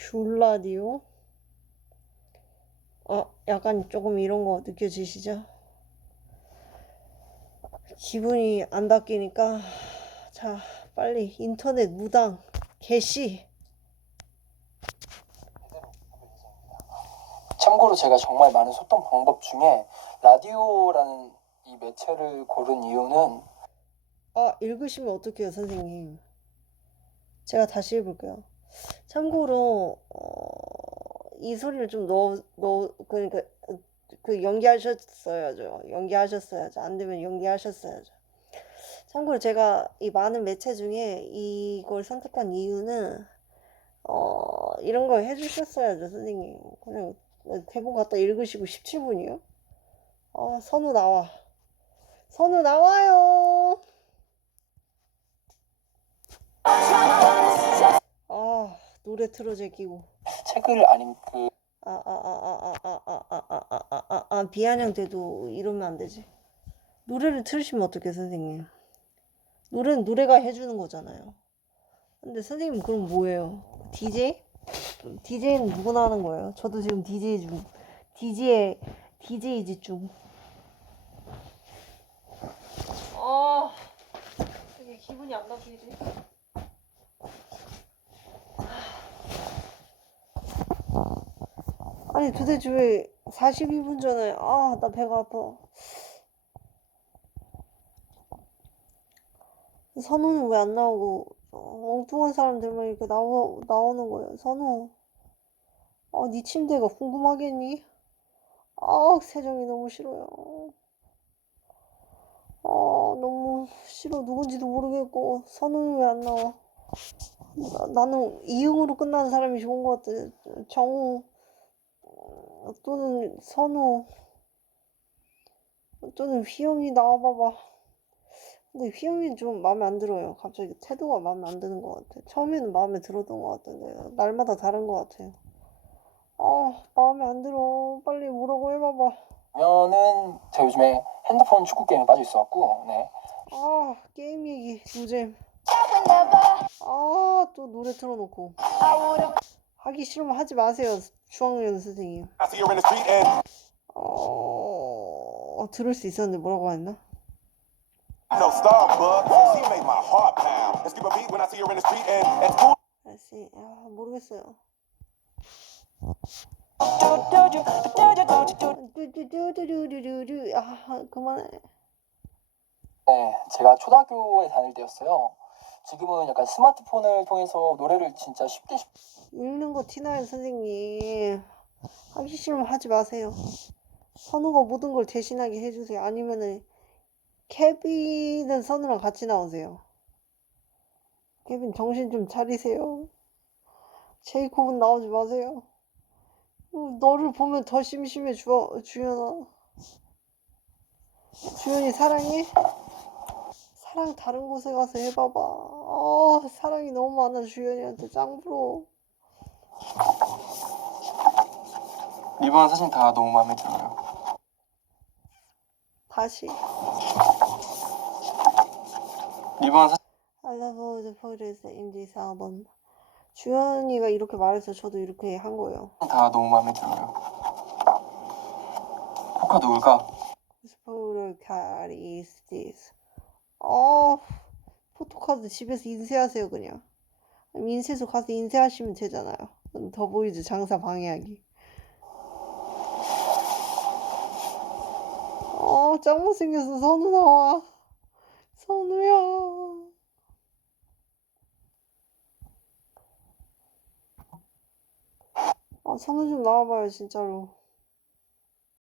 귤라디오? 어, 약간 조금 이런 거 느껴지시죠? 기분이 안 바뀌니까 자, 빨리 인터넷 무당 개시. 참고로 제가 정말 많은 소통 방법 중에 라디오라는 이 매체를 고른 이유는 아, 읽으시면 어떡해요, 선생님. 제가 다시 해볼게요. 참고로, 어, 이 소리를 좀 넣어, 넣어, 그러니까, 그, 연기하셨어야죠. 연기하셨어야죠. 안 되면 연기하셨어야죠. 참고로 제가 이 많은 매체 중에 이걸 선택한 이유는, 어, 이런 거 해주셨어야죠, 선생님. 그냥 대본 갖다 읽으시고 17분이요? 아, 선우 나와. 선우 나와요! 노래 틀어 제끼고. 책을 안 읽그 아, 아, 아, 아, 아, 아, 아, 아, 아, 아, 아, 아, 비아냥 돼도 이러면 안 되지. 노래를 틀으시면 어떡해, 선생님. 노래는 노래가 해주는 거잖아요. 근데 선생님 그럼 뭐예요? DJ? DJ는 누구나 하는 거예요. 저도 지금 DJ 중, DJ, DJ지 중. 아, 되게 기분이 안 나쁘지? 아니 도대체 왜 42분 전에 아 나 배가 아파. 선우는 왜 안 나오고 어, 엉뚱한 사람들만 이렇게 나오, 나오는 거예요 선우. 아 네 침대가 궁금하겠니? 아 세정이 너무 싫어요. 아 너무 싫어. 누군지도 모르겠고 선우는 왜 안 나와? 나, 나는 이응으로 끝나는 사람이 좋은 것 같아. 정우 또는 선우 또는 휘영이 나와봐봐. 근데 휘영이는 좀 마음에 안 들어요. 갑자기 태도가 마음에 안 드는 것 같아. 처음에는 마음에 들었던 것 같은데 날마다 다른 것 같아요. 아 마음에 안 들어. 빨리 뭐라고 해봐봐. 면은 제가 요즘에 핸드폰 축구 게임에 빠져 있어갖고 네. 아 게임 얘기 노잼 아또 노래 틀어놓고 하기 싫으면 하지 마세요, 중학년 선생님. 어, 들을 수 있었는데 뭐라고 했나? No Starbucks, and she made my heart pound. And skip a beat when I see her in the street and at school. I see. 아 모르겠어요. 아 그만해. 네, 제가 초등학교에 다닐 때였어요. 지금은 약간 스마트폰을 통해서 노래를 진짜 쉽게 쉽 읽는 거 티나요 선생님. 하기 싫으면 하지 마세요. 선우가 모든 걸 대신하게 해주세요. 아니면은 케빈은 선우랑 같이 나오세요. 케빈 정신 좀 차리세요. 제이콥은 나오지 마세요. 어, 너를 보면 더 심심해 주, 주연아. 주연이 사랑해? 사랑 다른 곳에 가서 해봐봐. 어, 사랑이 너무 많아 주연이한테 짱 부러워. 이번 사진 다 너무 마음에 들어요. 다시. 이번 사진 I love all the photos in this album. 주연이가 이렇게 말해서 저도 이렇게 한 거예요. 다 너무 마음에 들어요. 포카 누굴까? Whose photo card is this? 어, 포토카드 집에서 인쇄하세요 그냥. 인쇄소 가서 인쇄하시면 되잖아요. 더 보이즈 장사 방해하기. 어, 짱 못생겼어. 선우 나와. 선우야. 아, 선우 좀 나와봐요, 진짜로.